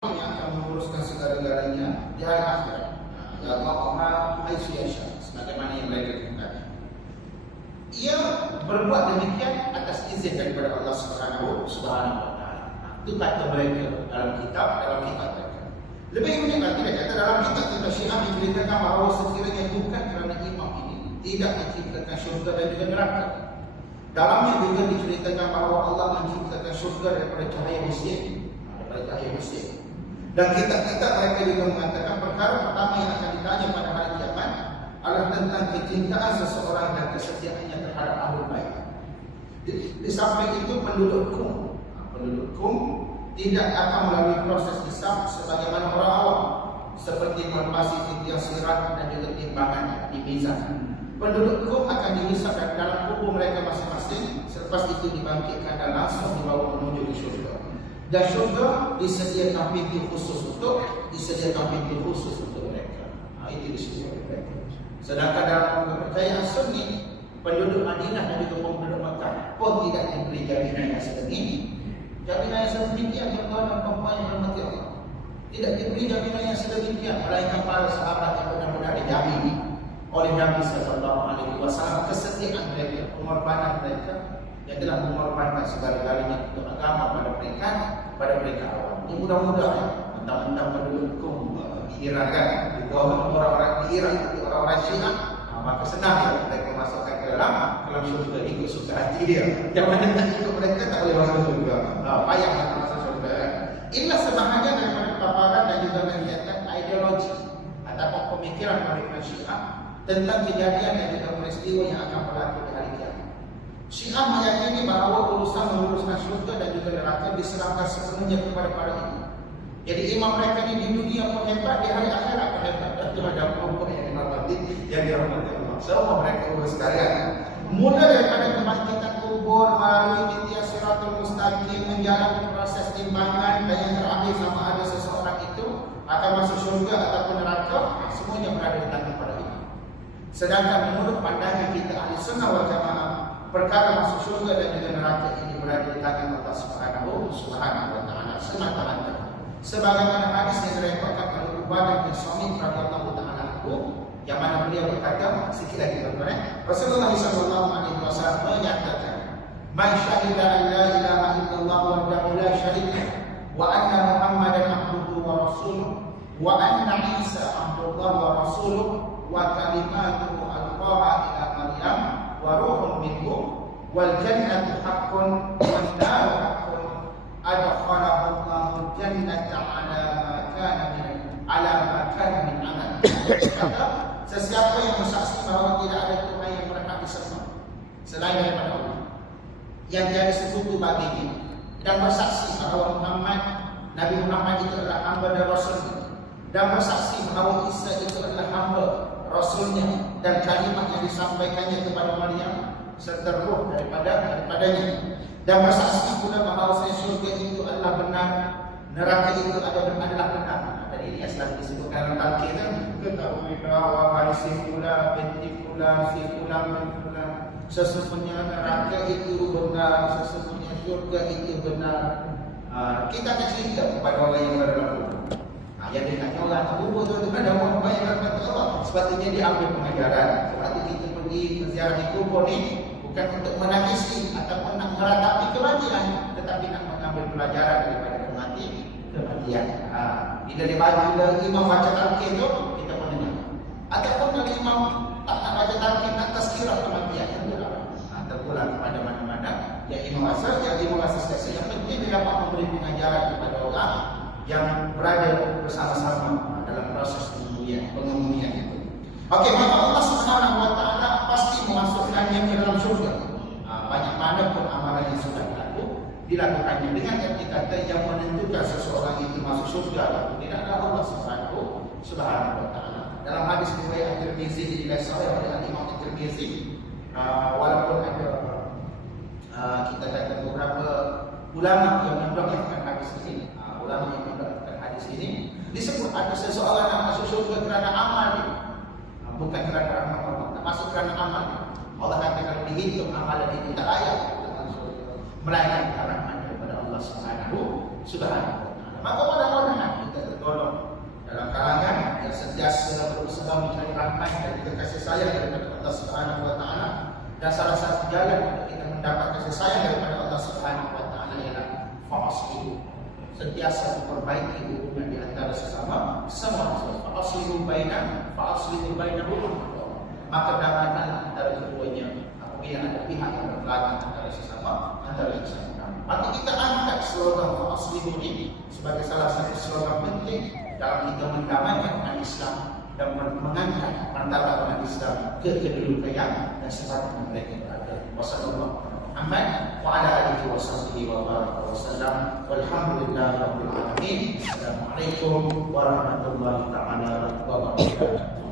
yang akan menguruskan segala-galanya di hari akhirat. Ya Allah Aisyah sebagaimana yang mereka katakan. Ia berbuat demikian atas izin daripada Allah Subhanahu wa taala. Itu kata mereka dalam kitab mereka. Lebih unik lagi dia kata dalam kitab kita Syiah diceritakan bahawa sekiranya bukan kerana imam ini tidak menciptakan syurga dan juga neraka. Dalamnya juga diceritakan bahawa Allah menciptakan syurga daripada cahaya Mesir. Dan kitab-kitab mereka juga mengatakan perkara pertama yang akan ditanya pada hari kiamat adalah tentang kecintaan seseorang dan kesetiaannya terhadap ahlul bait. Di samping itu penduduk Qum tidak akan melalui proses hisab sebagaimana orang awam, seperti melempasi titian sirat dan juga timbangan di mizan. Penduduk Qum akan dihisab dalam kubur mereka masing-masing, selepas itu dibangkitkan dan langsung dibawa menuju ke syurga. Dan syurga disediakan pintu khusus untuk mereka. Itu disediakan mereka. Sedangkan dalam kepercayaan Sunni, penduduk Madinah dan juga penduduk Makkah pun tidak diberi jaminan yang sedemikian. Jaminan yang sedemikian yang tuan dan perempuan yang bermati Allah. Tidak diberi jaminan yang sedemikian, melainkan para sahabat yang benar-benar dijamin oleh Nabi SAW kesetiaan mereka, pengorbanan mereka yang telah mengorbankan segala-galanya untuk agama pada mereka awam. Ini mudah-mudahan mentang-mentang penduduk di Iran kan, di bawah orang-orang di Iran itu orang-orang Syiah, maka senang ya mereka masukkan ke dalam syurga ikut suka hati dia. Yang mana tak ikut mereka tak boleh masuk syurga. Payah nak masuk syurga. Inilah sebahagian daripada paparan dan juga kegiatan ideologi ataupun pemikiran mereka Syiah tentang kejadian dan juga peristiwa yang akan berlaku di hari kiamat. Syiah meyakini bahawa urusan menguruskan syurga dan juga neraka diserahkan sepenuhnya kepada para imam. Jadi imam mereka ini di dunia pun hebat, di hari akhirat pun hebat. Itu ada kelompok yang dirahmati Allah. Semua mereka urus sekalian. Mula daripada kebangkitan kubur, melalui titian siratul mustaqim, menjalani proses timbangan, dan yang terakhir sama ada seseorang itu akan masuk syurga ataupun neraka, semuanya berada di tangan para imam. Sedangkan menurut pandangan kita ahli sunnah wal jamaah, perkara masuk syurga dan juga neraka ini berada di tangan Allah Subhanahu wa taala semata-mata. Sebagaimana hadis yang diriwayatkan oleh Ubadah bin Samit radhiyallahu taala anhu, yang mana beliau berkata, sikit lagi tuan-tuan, Rasulullah SAW menyatakan, "Man syahida an la ilaha illallah wahdahu la syarika wa anna Muhammadan abduhu wa rasuluh wa anna Isa abdullah wa rasuluh wa kalimatuhu alqaha ila Maryam wa ruhun minhu wal jannatu haqqun wan naru haqqun adkhalahu Allahu jannata ala ma kana min amal." Sesiapa yang bersaksi bahawa tidak ada Tuhan yang berhak disembah selain daripada Allah, yang tiada sekutu baginya, dan bersaksi bahawa Nabi Muhammad itu adalah hamba dan rasulnya, dan bersaksi bahawa Isa itu adalah hamba rasulnya dan kalimat yang disampaikannya kepada Maryam serta roh daripadanya, dan bersaksi pula bahawa syurga itu adalah benar, neraka itu adalah benar. Tadi ini asal disebutkan dalam talqin kan, ketahuilah wahai si fulan binti fulan si fulan bin fulan, sesungguhnya neraka itu benar, sesungguhnya syurga itu benar. Kita akan cerita kepada orang yang berada dalam kubur. Yang dia tanya orang kubur tu ada orang yang berada Allah. Sepatutnya dia ambil pengajaran. Sepatutnya kita pergi berziarah di kubur ni bukan untuk menangisi ataupun nak meratapi kematian, tetapi nak mengambil pelajaran daripada kematian. Bila imam baca talqin tu, kita pun dengar. Ataupun kalau imam tak nak baca talqin, nak tazkirah kematian, terpulang kepada mana-mana yang imam asas sekali. Yang penting dia dapat memberi pengajaran kepada orang yang berada bersama-sama dalam proses pengemudian itu. Okey, maka Allah Subhanahu wa taala pasti memasukkannya ke dalam syurga. Banyak mana pun amalan yang sudah dilakukannya, dengan arti kata yang menentukan seseorang itu masuk syurga atau tidak adalah Allah Subhanahu wa taala. Dalam hadis riwayat Tirmizi dinilai sahih oleh Imam Tirmizi, walaupun ada kita kata beberapa ulama yang mendakwakan hadis ini, disebut ada seseorang yang masuk syurga kerana amal dia, bukan kerana rahmat Allah, tak masuk kerana amal dia. Allah kata kalau dihitung amalan itu tak layak melainkan rahmat daripada Allah Subhanahu wa taala. Maka mudah-mudahan sayang daripada Allah Subhanahu wa taala, dan salah satu jalan untuk kita mendapat kasih sayang daripada Allah Subhanahu wa taala ialah fa'aslihu, sentiasa memperbaiki hubungan di antara sesama fa'aslihu bainahum, maka damaikanlah antara keduanya apabila ada pihak yang berkelahi antara sesama kamu. Maka kita angkat slogan fa'aslihu ini sebagai salah satu slogan penting dalam kita mendamaikan umat Islam dan mengangkat martabat umat Islam ke kedudukan dan sepatutnya mereka berada. Wassallallahu Muhammad wa ala alihi wa sahbihi wa baraka wa sallam walhamdulillahi rabbil alamin. Assalamualaikum warahmatullahi taala wabarakatuh.